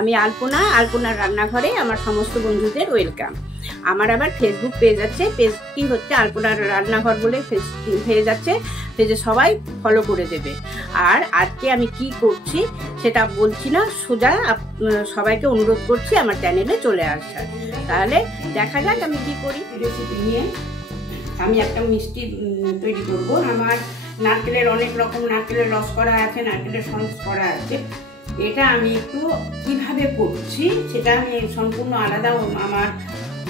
আমি আলপনার রান্নাঘরে আমার সমস্ত বন্ধুদের ওয়েলকাম। আমার আবার ফেসবুক পেজ আছে, পেজটি হচ্ছে আলপনার রান্নাঘর বলে পেজ আছে, পেজে সবাই ফলো করে দেবে। আর আজকে আমি কি করছি সেটা বলছি না, সোজা সবাইকে অনুরোধ করছি আমার চ্যানেলে চলে আসার। তাহলে দেখা যাক আমি কি করি। রেসিপি নিয়ে আমি একটা মিষ্টি তৈরি করবো। আমার নারকেলের অনেক রকম নারকেলের রস করা আছে, নারকেলের সন্দেশ করা আছে। এটা আমি একটু কিভাবে করছি সেটা আমি সম্পূর্ণ আলাদা। আমার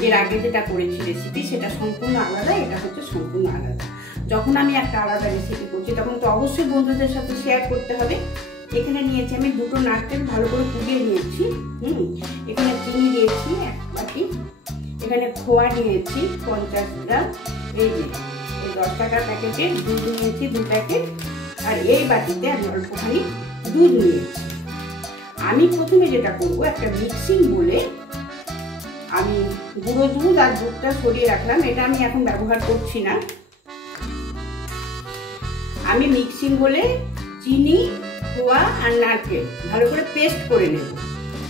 এর আগে যেটা করেছি রেসিপি সেটা সম্পূর্ণ আলাদা, এটা হচ্ছে সম্পূর্ণ আলাদা। যখন আমি একটা আলাদা রেসিপি করছি তখন তো অবশ্যই বন্ধুদের সাথে শেয়ার করতে হবে। এখানে নিয়েছি আমি 2টো নারকেল ভালো করে কুড়িয়ে নিয়েছি। এখানে চিনি দিয়েছি 1 বাটি, এখানে খোয়া নিয়েছি 50 গ্রাম, এই 10 টাকার প্যাকেটের দুধ নিয়েছি 2 প্যাকেট, আর এই বাটিতে আমি অল্পখানি দুধ নিয়েছি। আমি প্রথমে যেটা করবো, একটা মিক্সিং বলে আমি গুঁড়ো দুধ আর দুধটা সরিয়ে রাখলাম, এটা আমি এখন ব্যবহার করছি না। আমি মিক্সিং বলে চিনি, খোয়া আর নারকেল ভালো করে পেস্ট করে নেব,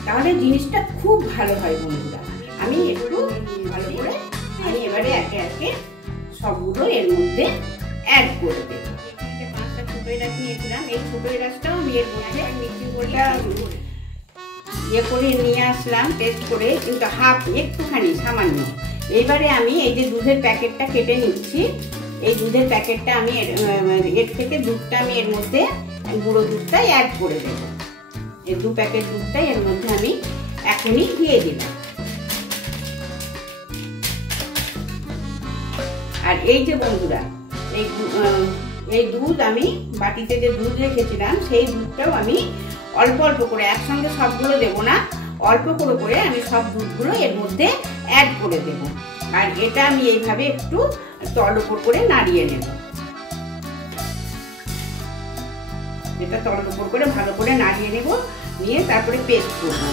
তাহলে জিনিসটা খুব ভালো হয় বন্ধুরা। আমি একটু ভালো করে আমি এবারে একে একে সবগুলো এর মধ্যে অ্যাড করে দেব। 5টা ছোটো এলাচ নিয়েছিলাম, এই ছোটো এলাচটাও আমি এর মধ্যে মিক্সিং বলটা ইয়ে করে নিয়ে আসলাম পেস্ট করে, কিন্তু একটুখানি সামান্য। এইবারে আমি এই যে দুধের প্যাকেটটা কেটে নিচ্ছি, এই দুধের প্যাকেটটা আমি এর থেকে দুধটা আমি এর মধ্যে গুঁড়ো দুধটাই অ্যাড করে দেবো। এই 2 প্যাকেট দুধটাই এর মধ্যে আমি এখনই দিয়ে দিলাম। আর এই যে বন্ধুরা, এই দুধ আমি বাটিতে যে দুধ রেখেছিলাম সেই দুধটাও আমি অল্প অল্প করে, একসঙ্গে সবগুলো দেবো না, অল্প করে করে আমি সব দুধগুলো এর মধ্যে অ্যাড করে দেব। আর এটা আমি এইভাবে একটু তল উপর করে নাড়িয়ে নেব। এটা তল উপর করে ভালো করে নাড়িয়ে নেব, নিয়ে তারপরে পেস্ট করবো।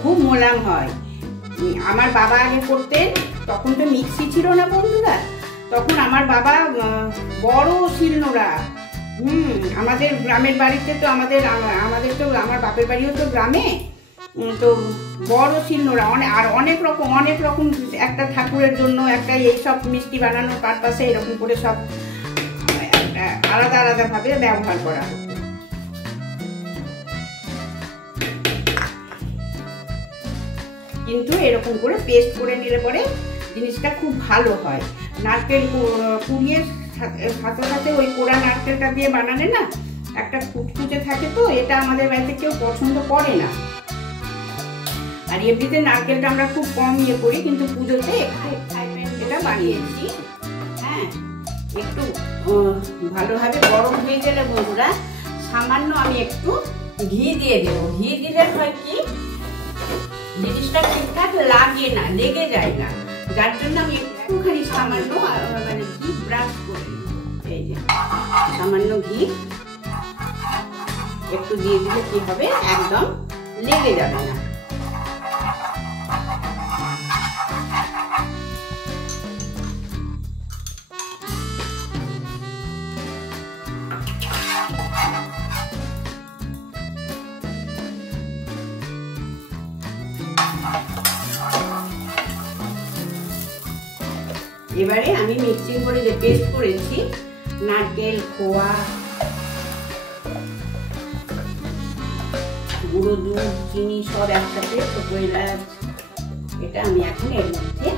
খুব মোলাম হয়। আমার বাবা আগে করতেন, তখন তো মিক্সি ছিল না বন্ধুরা, তখন আমার বাবা বড় শিলনোড়া, আমাদের গ্রামের বাড়িতে তো আমাদের তো আমার বাপের বাড়িও তো গ্রামে, তো বড় শিলনোড়া আর অনেক রকম একটা ঠাকুরের জন্য, একটা এইসব মিষ্টি বানানোর পারপাসে এরকম করে সব আলাদা ভাবে ব্যবহার করা হতো। কিন্তু এরকম করে পেস্ট করে নিলে পরে জিনিসটা খুব ভালো হয়। নারকেল কুড়িয়ে সাথে সাথে ওই কোড়া নারকেলটা দিয়ে বানালে না একটা কুচকুচে থাকে, তো এটা আমাদের বাড়িতে কেউ পছন্দ করে না। আর এমনিতে নারকেলটা আমরা খুব কম ইয়ে করি, কিন্তু পুজোতে এটা বানিয়েছি। হ্যাঁ, একটু ভালোভাবে গরম হয়ে গেলে বন্ধুরা সামান্য আমি একটু ঘি দিয়ে দেবো। ঘি দিলে হয় কি, জিনিসটা ঠিকঠাক লাগে না, লেগে যায় না, যার জন্য আমি একটুখানি সামান্য মানে ঘি ব্রাশ করি। এই যে সামান্য ঘি একটু দিয়ে দিলে কি হবে, একদম লেগে যাবে না। এবারে আমি মিক্সিং করে যে পেস্ট করেছি নারকেল, খোয়া, গুঁড়ো দুধ, চিনি সব একসাথে, ছোটো এলাচ, এটা আমি এখন এর মধ্যে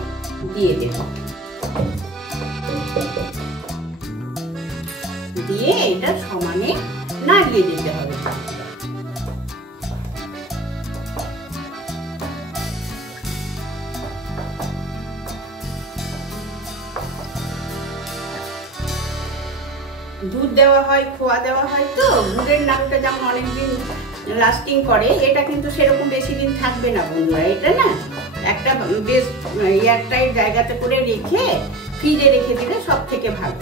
দিয়ে দেব। দিয়ে এটা সমানে নাড়িয়ে দিতে হবে। দুধ দেওয়া হয়, খোয়া দেওয়া হয়, তো দুধের নামটা যেমন অনেকদিন লাস্টিং করে, এটা কিন্তু সেরকম বেশি দিন থাকবে না বন্ধুরা। এটা না একটা বেশ এয়ারটাইট জায়গাতে করে রেখে ফ্রিজে রেখে দিলে সব থেকে ভালো।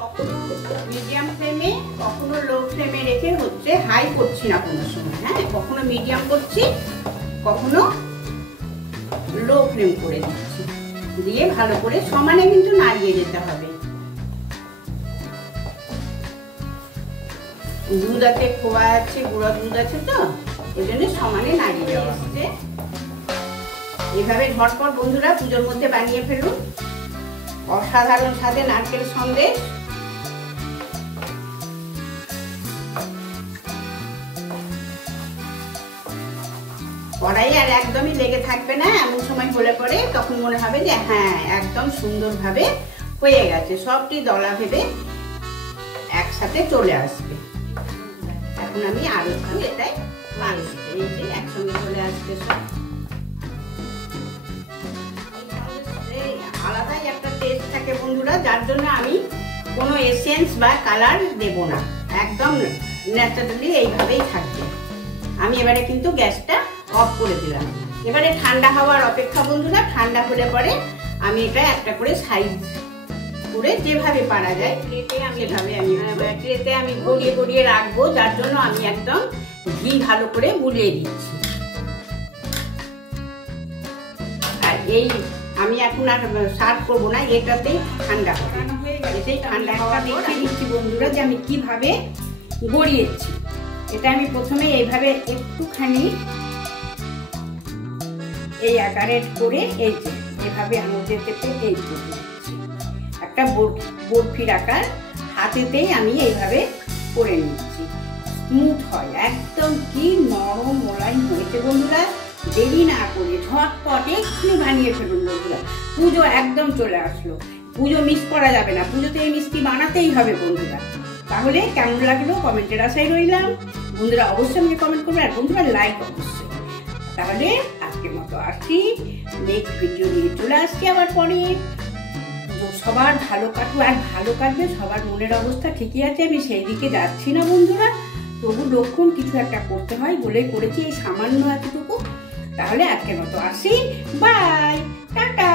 কখনো মিডিয়াম ফ্লেমে, কখনো লো ফ্লেমে রেখে হচ্ছে, হাই করছি না কোনো সময়। হ্যাঁ, কখনো মিডিয়াম করছি, কখনো লো ফ্লেম করে দিচ্ছি, দিয়ে ভালো করে সমানে কিন্তু নাড়িয়ে যেতে হবে। দুধ আছে, খোয়া আছে, গুঁড়া দুধ আছে, তো ওই জন্য সমানে নাড়িয়ে দেওয়া হচ্ছে। এভাবে ঝটপট বন্ধুরা পুজোর মধ্যে বানিয়ে ফেলুন অসাধারণ স্বাদে নারকেল সন্দেশ। কড়াই আর একদমই লেগে থাকবে না, এমন সময় হলে পরে তখন মনে হবে যে হ্যাঁ একদম সুন্দরভাবে হয়ে গেছে, সবটি দলা ভেবে একসাথে চলে আসবে। এখন আমি আরো একটু এটাই এই যে একসঙ্গে চলে আসবে সব, আলাদাই একটা টেস্ট থাকে বন্ধুরা, যার জন্য আমি কোনো এসেন্স বা কালার দেব না, একদম ন্যাচারালি এইভাবেই থাকবে। আমি এবারে কিন্তু গ্যাসটা অফ করে দিলাম। এবারে ঠান্ডা হওয়ার অপেক্ষা বন্ধুরা, ঠান্ডা হলে পরে আমি এটা একটা করে সাইজ করে যেভাবে পারা যায় ট্রেতে আমি গড়িয়ে গড়িয়ে রাখবো, যার জন্য আমি একদম ঘি ভালো করে বুলিয়ে দিচ্ছি। আর এই আমি এখন আর সার্ভ করবো না, এটাতেই ঠান্ডা হয়ে গেছে। ঠান্ডা হওয়া দেখিয়ে দিচ্ছি বন্ধুরা যে আমি কিভাবে গড়িয়েছি। এটা আমি প্রথমে এইভাবে একটুখানি এই আকারের করে এই যে এভাবে আঙুলে চেপে এই করে দিচ্ছি, একটা বরফির আকার হাতেতেই আমি এইভাবে করে নিচ্ছি। স্মুথ হয় একদম, কি নরম মোলায়েম হয়েছে বন্ধুরা। দেরি না করে ঝটপট এক্ষুনি বানিয়ে ফেলুন বন্ধুরা, পুজো একদম চলে আসলো, পুজো মিস করা যাবে না, পুজোতে এই মিষ্টি বানাতেই হবে বন্ধুরা। তাহলে কেমন লাগলো কমেন্টের আশায় রইলাম বন্ধুরা, অবশ্যই আমাকে কমেন্ট করবে, আর বন্ধুরা লাইক অবশ্যই। তাহলে আজকের মতো আসি, নেক্সট ভিডিও নিয়ে চলে আসছি আবার পরে। সবার ভালো কাটুক, আর ভালো কাটবে, সবার মনের অবস্থা ঠিকই আছে, আমি সেই দিকে যাচ্ছি না বন্ধুরা, তবু লক্ষণ কিছু একটা করতে হয় বলে করেছি এই সামান্য এতটুকু। তাহলে আজকের মতো আসি, বাই, টাটা।